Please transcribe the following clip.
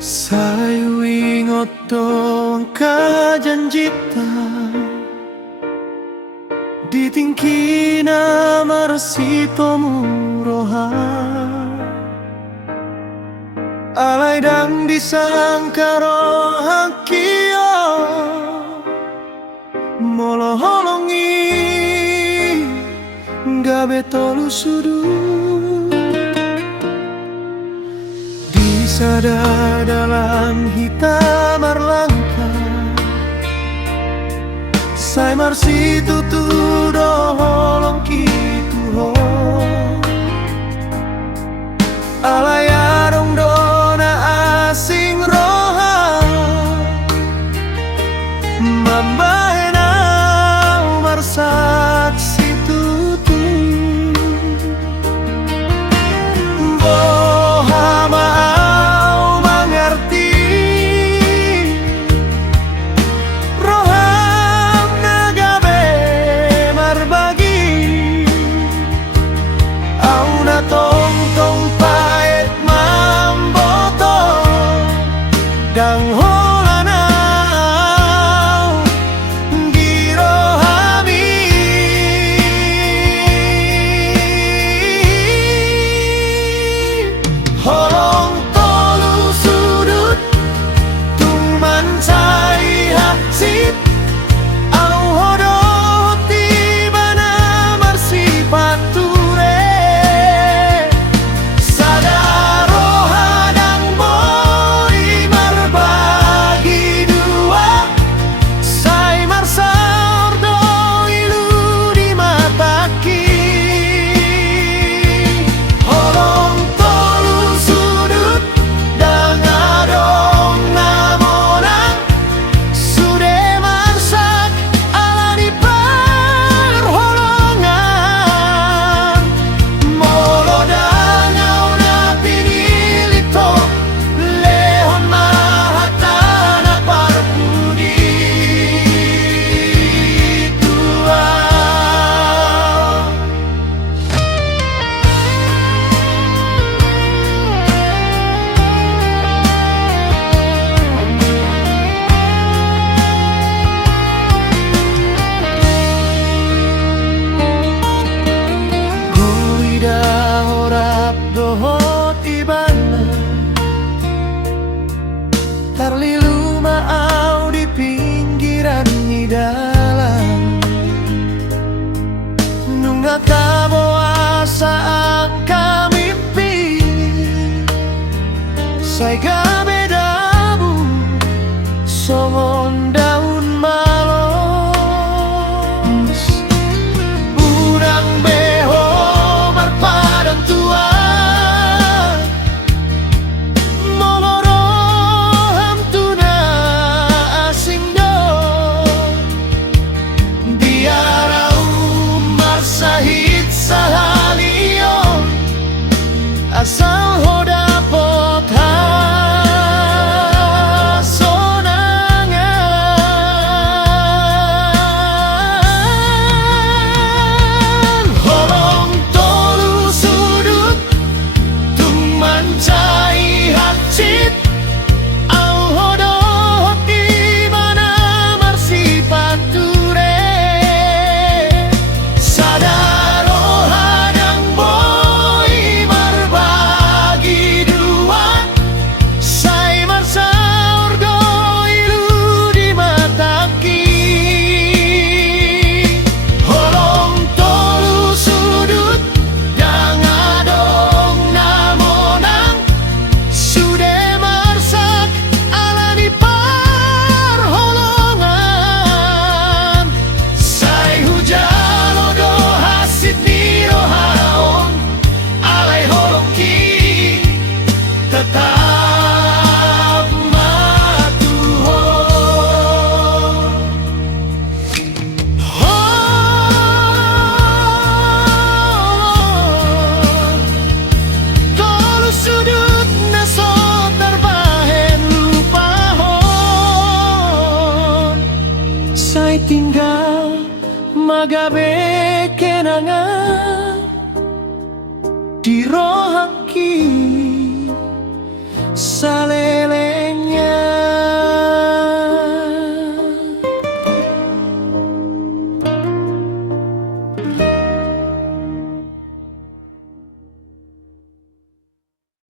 Sayu ingot dong ka janjita ditingkina marsito muroha alay dang disangka rohakio moloholongi gabe tolu sudut disada dalam hitam arlangka sai marsitu tu doholong kitu ho alaya dong dona asing roha mambahenau marsak situ tu bohama au mengerti roham nagabe marbagi au na tong tong paet mamboto dang holanau girohami holong tolu sudut tung mancai hatsit au hodoh tibana marsifat ture sadaro hadang boi marbagi dua sai marsar do ilu di mataki holong tolu sudut dang adong namonang sude marsak ala di perholongan molo dangau na pinilito lehon mahatana parpudi tua Guida horap dohot ibana tarlilu maau di pinggiran hidalan nunga kaboa saat kami pilih sai gabe dabu songon daun malos urang beho marpadan tua moloroham tuna asing do diarau marsahit sahalion asal hodapot hasonangan holong tolu sudut tung mancai hatsit au hodoh dimana marsifat ture sadaro hadang boi marbagi dua sai marsaur do ilu di mataki holong tolu sudut dang adong namonang sude marsak ala di perholongan sai hujalo do hasit niro haon alai holong ki tetap matuho tolu sudut naso terbahen lupahon sai tinggal magabe kenangan di rohaki sale